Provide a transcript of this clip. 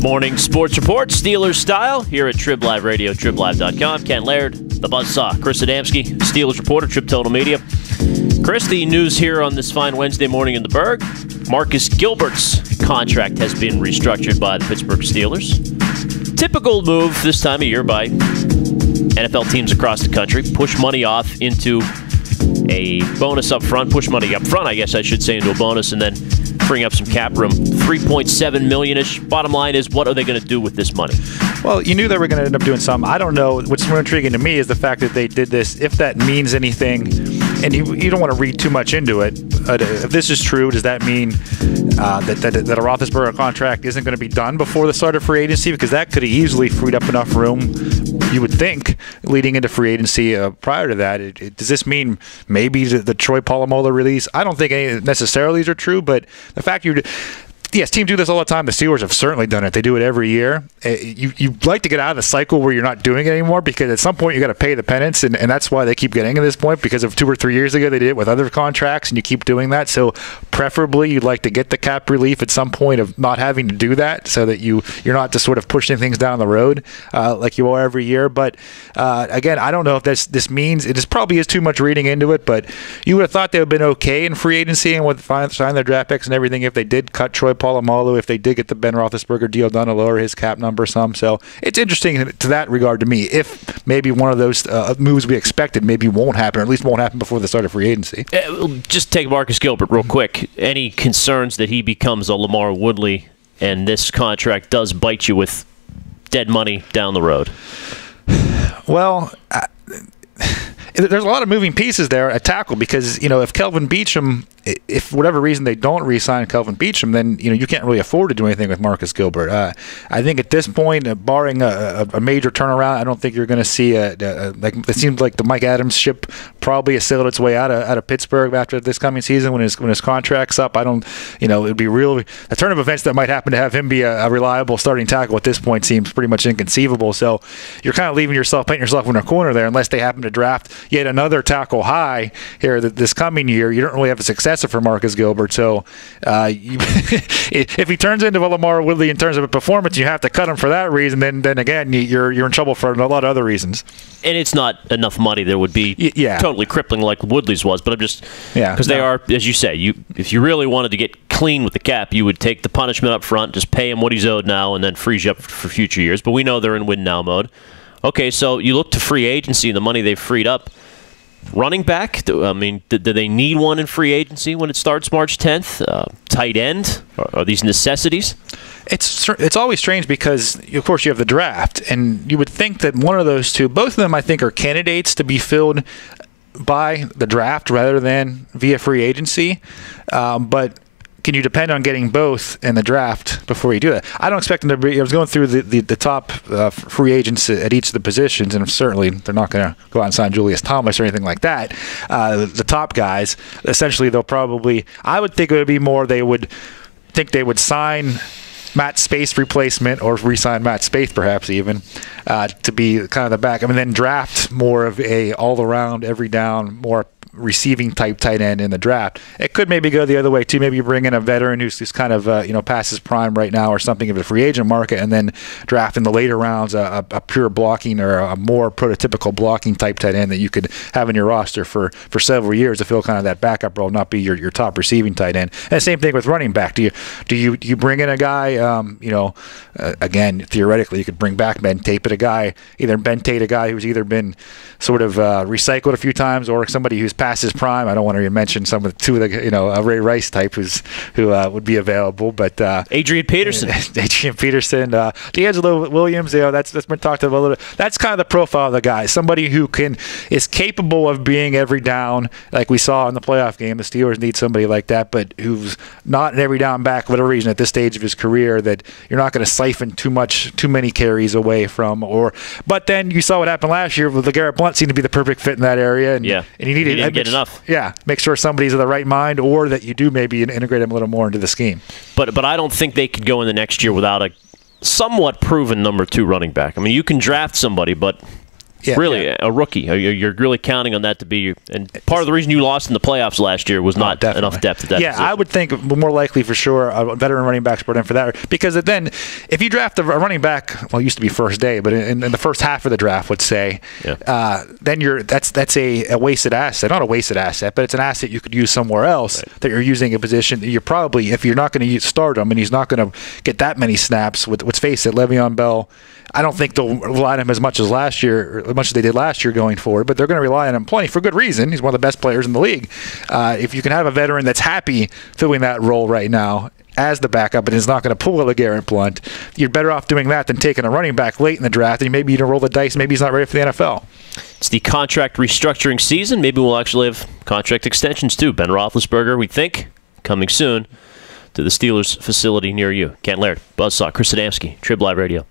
Morning Sports Report, Steelers style, here at TribLIVE Radio, TribLIVE.com. Ken Laird, the Buzzsaw, Chris Adamski, Steelers reporter, Trib Total Media. Chris, the news here on this fine Wednesday morning in the Berg. Marcus Gilbert's contract has been restructured by the Pittsburgh Steelers. Typical move this time of year by NFL teams across the country. Push money off into a bonus up front. Push money up front, I guess I should say, into a bonus, and then freeing up some cap room. $3.7 million-ish. Bottom line is, what are they going to do with this money? Well, you knew they were going to end up doing something. I don't know. What's more intriguing to me is the fact that they did this. If that means anything, and you don't want to read too much into it, if this is true, does that mean that a Roethlisberger contract isn't going to be done before the start of free agency? Because that could have easily freed up enough room, you would think, leading into free agency prior to that. Does this mean maybe the Troy Polamalu release? I don't think any necessarily these are true, but the fact yes, teams do this all the time. The Steelers have certainly done it. They do it every year. You'd like to get out of the cycle where you're not doing it anymore, because at some point you got to pay the penance, and that's why they keep getting to this point, because of 2 or 3 years ago they did it with other contracts, and you keep doing that. So preferably you'd like to get the cap relief at some point of not having to do that, so that you're not just sort of pushing things down the road like you are every year. But again, I don't know if this means, it just probably is too much reading into it, but you would have thought they would have been okay in free agency and would sign their draft picks and everything if they did cut Troy Polamalu, if they did get the Ben Roethlisberger deal done to lower his cap number some. So it's interesting to that regard to me, if maybe one of those moves we expected maybe won't happen, or at least won't happen before the start of free agency. Just take Marcus Gilbert real quick. Any concerns that he becomes a Lamar Woodley and this contract does bite you with dead money down the road? Well, there's a lot of moving pieces there at tackle, because, if Kelvin Beachum, if for whatever reason they don't re-sign Kelvin Beachum, then you can't really afford to do anything with Marcus Gilbert. I think at this point, barring a major turnaround, I don't think you're going to see like it seems like the Mike Adams ship probably has sailed its way out of Pittsburgh after this coming season when his contract's up. I don't, it'd be real. A turn of events that might happen to have him be a reliable starting tackle at this point seems pretty much inconceivable. So you're kind of painting yourself in a corner there, unless they happen to draft yet another tackle high here this coming year. You don't really have a successor for Marcus Gilbert. So if he turns into a Lamar Woodley in terms of a performance, you have to cut him for that reason. Then again, you're in trouble for a lot of other reasons. And it's not enough money that would be totally crippling like Woodley's was. But I'm just because they are, as you say, if you really wanted to get clean with the cap, you would take the punishment up front, just pay him what he's owed now, and then freeze you up for future years. But we know they're in win now mode. Okay, so you look to free agency and the money they've freed up. Running back, do they need one in free agency when it starts March 10th? Tight end? Are these necessities? It's always strange because, of course, you have the draft, and you would think that one of those two, both of them, I think, are candidates to be filled by the draft rather than via free agency. But can you depend on getting both in the draft before you do that? I don't expect them to be. I was going through the top free agents at each of the positions, and certainly they're not going to go out and sign Julius Thomas or anything like that. The top guys, essentially, they'll probably, I would think it would be more they would sign Matt Space replacement, or re-sign Matt Space perhaps even, to be kind of the back. Then draft more of a all-around, every down, more receiving type tight end in the draft. It could maybe go the other way too. Maybe you bring in a veteran who's kind of past his prime right now or something of the free agent market, and then draft in the later rounds a pure blocking or a more prototypical blocking type tight end that you could have in your roster for several years to fill kind of that backup role, not be your top receiving tight end. And the same thing with running back. Do you bring in a guy? Again, theoretically, you could bring back Ben Tate, but a guy who's either been sort of recycled a few times, or somebody who's past his prime. I don't want to even mention two of the Ray Rice type who would be available, but Adrian Peterson, D'Angelo Williams. That's been talked about a little bit. That's kind of the profile of the guy. Somebody who is capable of being every down, like we saw in the playoff game. The Steelers need somebody like that, but who's not an every down back for whatever reason at this stage of his career, that you're not going to siphon too many carries away from. But then you saw what happened last year with LeGarrette Blount. Seemed to be the perfect fit in that area, and you didn't get enough. Yeah, make sure somebody's of the right mind, or that you do maybe integrate them a little more into the scheme. But I don't think they could go in the next year without a somewhat proven number 2 running back. You can draft somebody, but really a rookie. You're really counting on that to be. And part of the reason you lost in the playoffs last year was not enough depth at that position. I would think more likely for sure a veteran running back's brought in for that. Because then if you draft a running back, well, it used to be first day, but in the first half of the draft, let's say, then that's a wasted asset. Not a wasted asset, but it's an asset you could use somewhere else that you're using a position that you're probably, if you're not going to start him and he's not going to get that many snaps, let's face it, Le'Veon Bell, I don't think they'll rely on him as much as last year, or as much as they did last year going forward, but they're going to rely on him plenty for good reason. He's one of the best players in the league. If you can have a veteran that's happy filling that role right now as the backup and is not going to pull a LeGarrette Blount, you're better off doing that than taking a running back late in the draft, and maybe you don't roll the dice, maybe he's not ready for the NFL. It's the contract restructuring season. Maybe we'll actually have contract extensions too. Ben Roethlisberger, we think, coming soon to the Steelers facility near you. Kent Laird, Buzzsaw, Chris Adamski, Trib Live Radio.